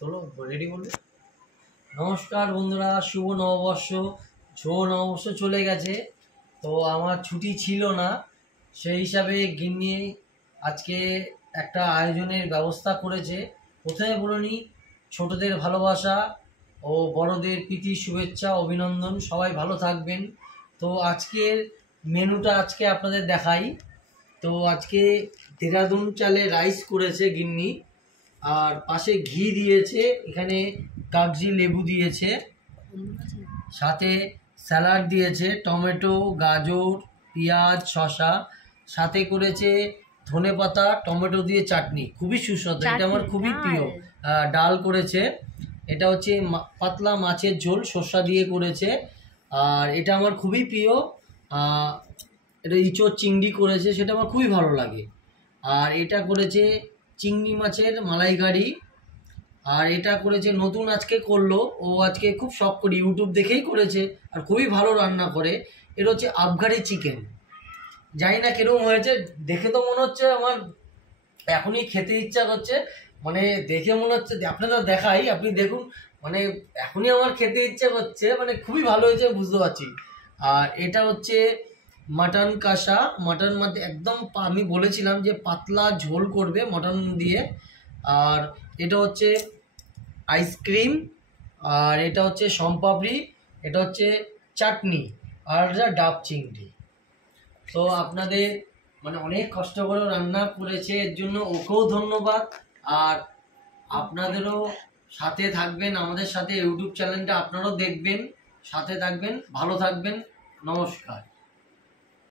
তোলো রেডি বলবে। নমস্কার বন্ধুরা, শুভ নববর্ষ। শুভ নববর্ষ চলে গেছে, তো আমার ছুটি ছিল না, সেই হিসাবে গিন্নি আজকে একটা আয়োজনের ব্যবস্থা করেছে। প্রথমে বলে নিই, ছোটদের ভালোবাসা ও বড়দের প্রীতি শুভেচ্ছা অভিনন্দন, সবাই ভালো থাকবেন। তো আজকের মেনুটা আজকে আপনাদের দেখাই। তো আজকে দেরাদুন চালে রাইস করেছে গিন্নি, আর পাশে ঘি দিয়েছে, এখানে কাগজি লেবু দিয়েছে, সাথে স্যালাড দিয়েছে, টমেটো, গাজর, পেঁয়াজ, শসা, সাথে করেছে ধনেপাতা টমেটো দিয়ে চাটনি, খুবই সুস্বাদু, এটা আমার খুবই প্রিয়। ডাল করেছে, এটা হচ্ছে পাতলা মাছের ঝোল সর্ষা দিয়ে করেছে, আর এটা আমার খুবই প্রিয়। এটা ইঁচড় চিংড়ি করেছে, সেটা আমার খুবই ভালো লাগে। আর এটা করেছে চিংড়ি মাছের মালাইকারি, আর এটা করেছে নতুন আজকে করলো, ও আজকে খুব শখ করে ইউটিউব দেখেই করেছে, আর খুবই ভালো রান্না করে। এটা হচ্ছে আফগানি চিকেন, জানি না কিরকম হয়েছে, দেখে তো মনে হচ্ছে আমার এখনই খেতে ইচ্ছা করছে, মানে দেখে মনে হচ্ছে আপনাদের দেখাই, আপনি দেখুন, মানে এখনই আমার খেতে ইচ্ছা করছে, মানে খুবই ভালো হয়েছে বুঝতে পারছি। আর এটা হচ্ছে মাটন কষা, মাটন মধ্যে একদম আমি বলেছিলাম যে পাতলা ঝোল করবে মটন দিয়ে। আর এটা হচ্ছে আইসক্রিম, আর এটা হচ্ছে সম্পাপড়ি, এটা হচ্ছে চাটনি, আর এটা ডাব চিংড়ি। তো আপনাদের মানে অনেক কষ্ট করে রান্না করেছে, এর জন্য ওকেও ধন্যবাদ। আর আপনাদেরও সাথে থাকবেন আমাদের সাথে, ইউটিউব চ্যানেলটা আপনারাও দেখবেন, সাথে থাকবেন, ভালো থাকবেন, নমস্কার।